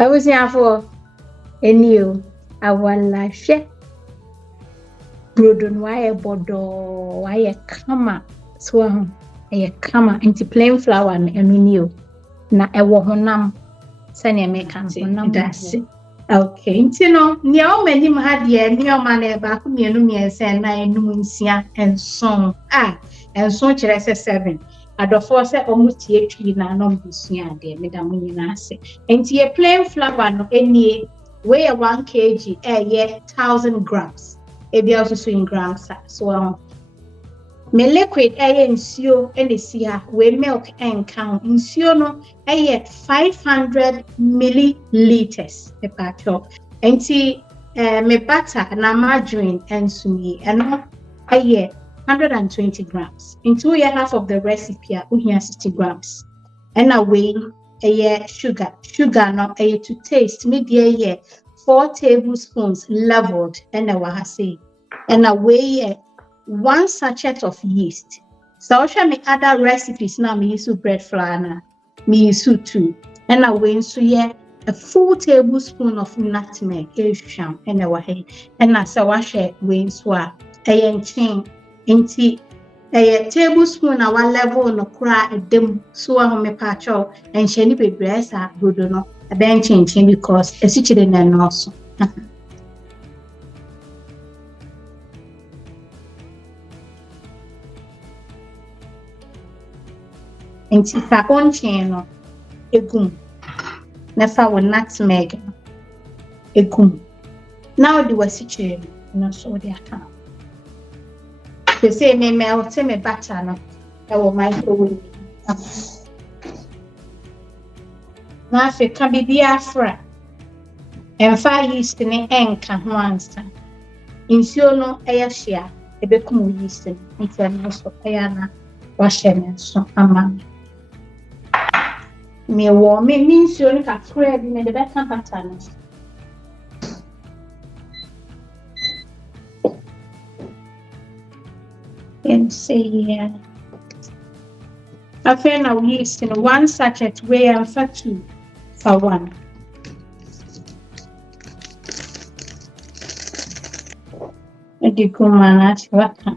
abusuafo enio awalashe brodo no ayɛ bɔdɔɔ ayɛ kama so ahu ayɛ kama nti plain flour no ɛno ni o na ɛwɔ honam sɛnea meka no honam dase okay nti no nea ɔma anim ha deɛ nneɛma no baako mmienu mmiɛnsa ɛnan enum nsia nson nson kyerɛ sɛ 7 adɔfoɔ sɛ ɔmo tie twi na anɔm busua adeɛ meda mo nyinaa ase nti yɛ plain flour no enie wei yɛ 1 kg ɛyɛ 1000 grams ebi also in grams so me liquid ɛyɛ nsuo ɛna si ha wei milk ɛnka ho nsuo no ɛyɛ 500 milliliters epaatɔ nti me butter na margarine ɛnso yi ɛno ɛyɛ 120 grams nti woyɛ half of the recipe a wohia 60 grams ɛna wei ɛyɛ sugar no ɛyɛ to taste me deɛ ɛyɛ 4 tablespoons leveled ɛna wɔ ha sei ɛna wei yɛ 1 sachet of yeast. So I me other recipes now me use bread flour na me use 2. And I went so yeah a full tablespoon of nutmeg sham and I and I say wash it went so a chain inti a tablespoon our level no cry a dem so I me patcho and shany be breast a good no a bench change because a situation and also. Nti fa onchen no egum na fa wo nutmeg no egum na odi wasikyere no so odi aka se say me melt me butter no e wo microwave na fe ka bibi afra emfa yeast ne enka ho ansa nsuo no eye hia ebekum yeast no nti na so eya na wahye ne so ama me wo me nsuo no kakra bi me de beka butter no and say yeah after now yeast in 1 sachet way and for 2 for 1 edi kumana chwaka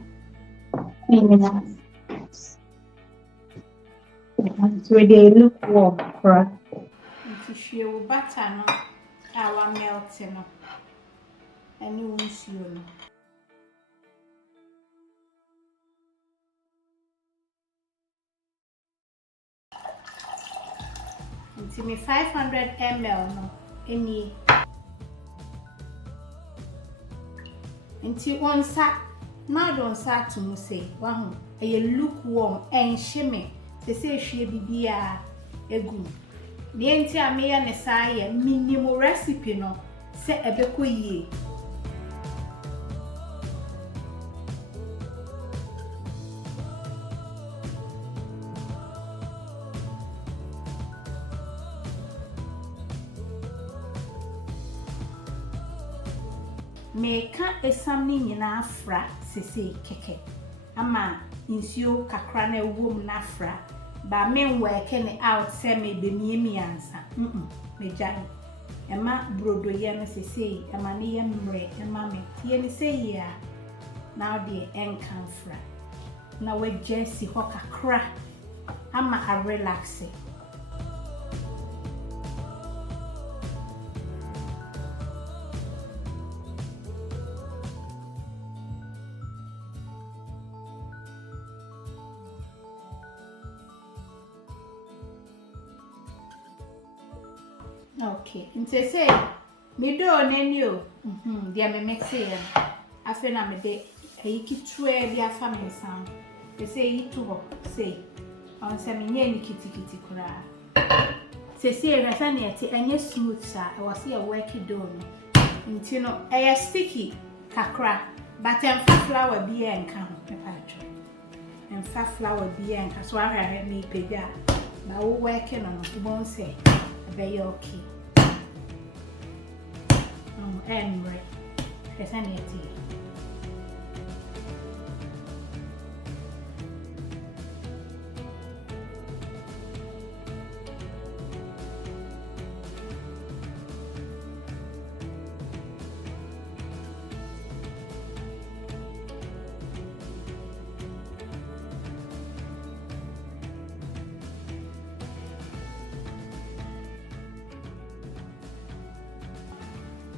nina so they look warm right if you butter no our melt no and you nsuo no nti me 500 ml no eni nti onsa na don sa to mu say wahu e lukewarm enhye se se ehwie bibia egu ne enti a me ye ne sa ye minimum recipe no se ebekọ yie meka esam ni nyina afra sese keke ama nsuo kakra na ewom na afra ba men work ne out se me be miemiansa me jai ema brodo ye no sese ema ne ye mre ema me tie ni se ya now the enkan fra na we jesi ho kakra ama a relax. Okay, nti say me do onani o dia me mix ya afi na me de ayikitue bia fa me san they say yi to ho say on say me nye ni kitikiti kura say refa na eti enye smooth sa e was ya work do no nti no e sticky kakra but em fa flour bia enka ho me pa twa em fa flour bia enka so ahwehwe me pega ba wo work no no bon say be okay and right pesanity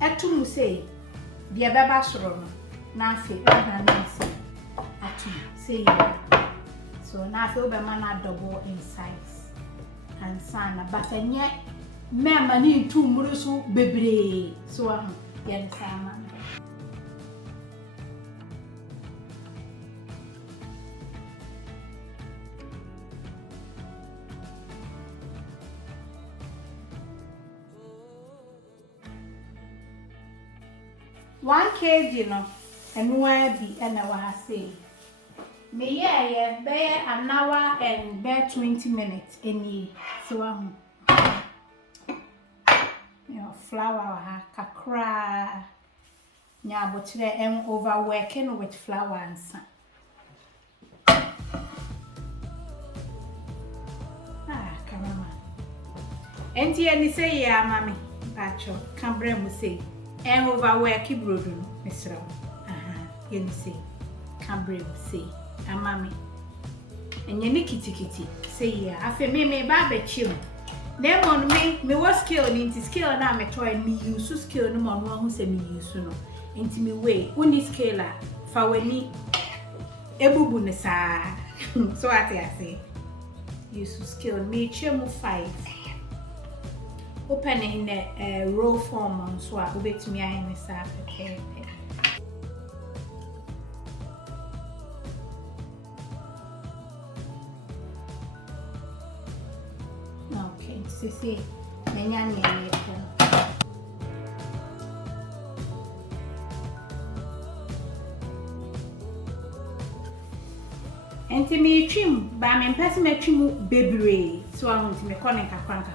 Atum say, the ababasro, Nafi, Nancy, Atum, say, so Nafi Obamana double in size, and Sana, but and yet, Mamma need 2 murusu baby, so yen Sama. One kg no, and where be and I say. Me yeah, bear an hour and bear 20 minutes any so flour kakra nya botire and overworking with flour and sun. Come on. And any say yeah, mammy, Pacho, Cambre will say. And overwork brodo no mesra yen say Cambre say amami enye ne kitikiti say ya afa me ba be chim na mon me was skill ni nti skill na me toy me use skill no mon ho say me use no nti me way uni skill a fa wani ebubu ne sa so ati say use skill me chemu 5 open in the roll form on so I bet me in the sap. Okay, so see, and to me trim, by me person me trim baby, so I want to me calling a crank.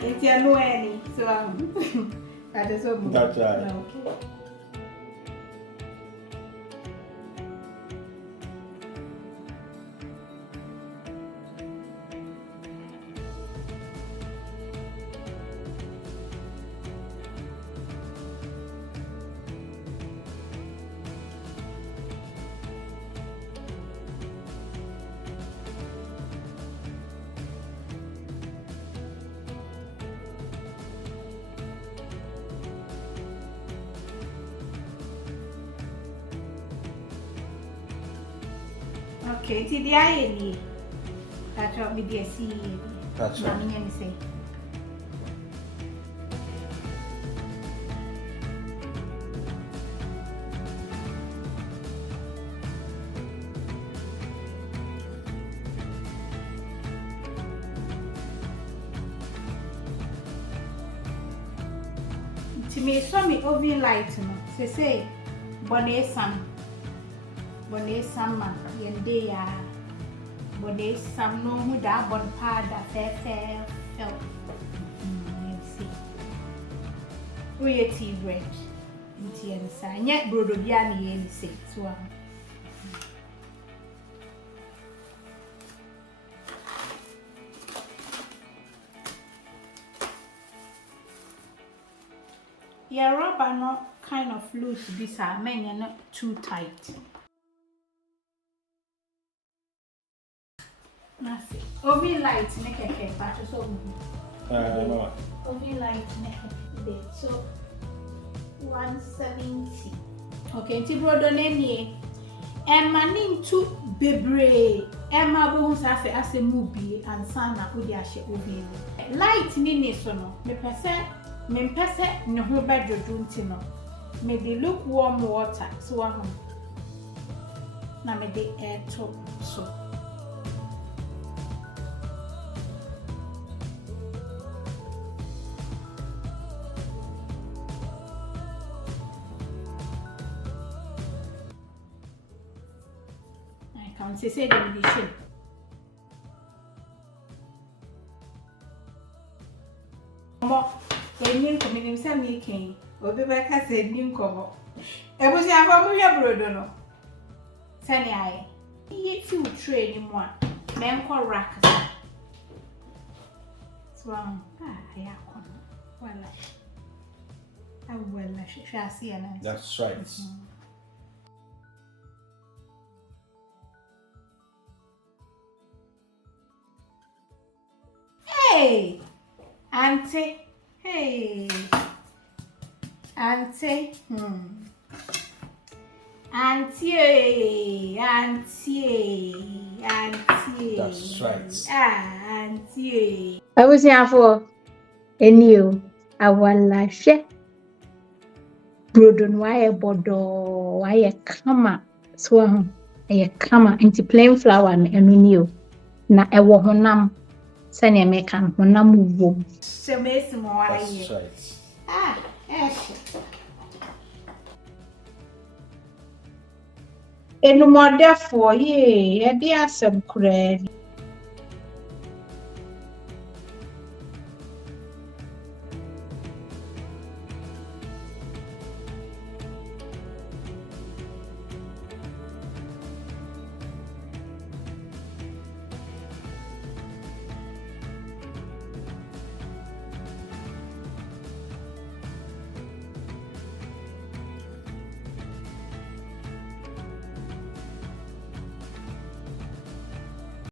It's your no any, so that is what that's right. Okay. Okay, ti di aye ni. That's what we dey see. That's right. Mami say. Ti me so me oven light no. Say bone sama yende ya bone sam no mu da bon pada fe see we tea bread nti en sa nya brodo bia na ye ni say so your rubber no kind of loose this are many not too tight. Nothing. Oven light make a but so No. oven light make so 170. Okay, ti brodo na nie. Emma nintu bebre. Emma bo sa fe asemu bi ansa na odi ahye oven. Light ni so no. Me pese ne ho ba dodo nti no. Me dey lukewarm water so ahụ. Na me dey air to so. Say them be shape. Mo, enin ko minim say me ken. Obi ba ka say enin ko mo. Ebusi afa mo hwe brodo no. Sani aye. Ye fi tray ni mo a. menko rack. So yeah, well, I shall see an answer. That's right. Hey, Auntie. Hey, Auntie. Auntie. That's right. Auntie. I was here for a new. Awalashe. Brodon wire bodo wire kama. So a kama into plain flour and new. Na ewo honam. Sani American honam wom. So make some more. That's right. Enumode for ye, edi asem kurani.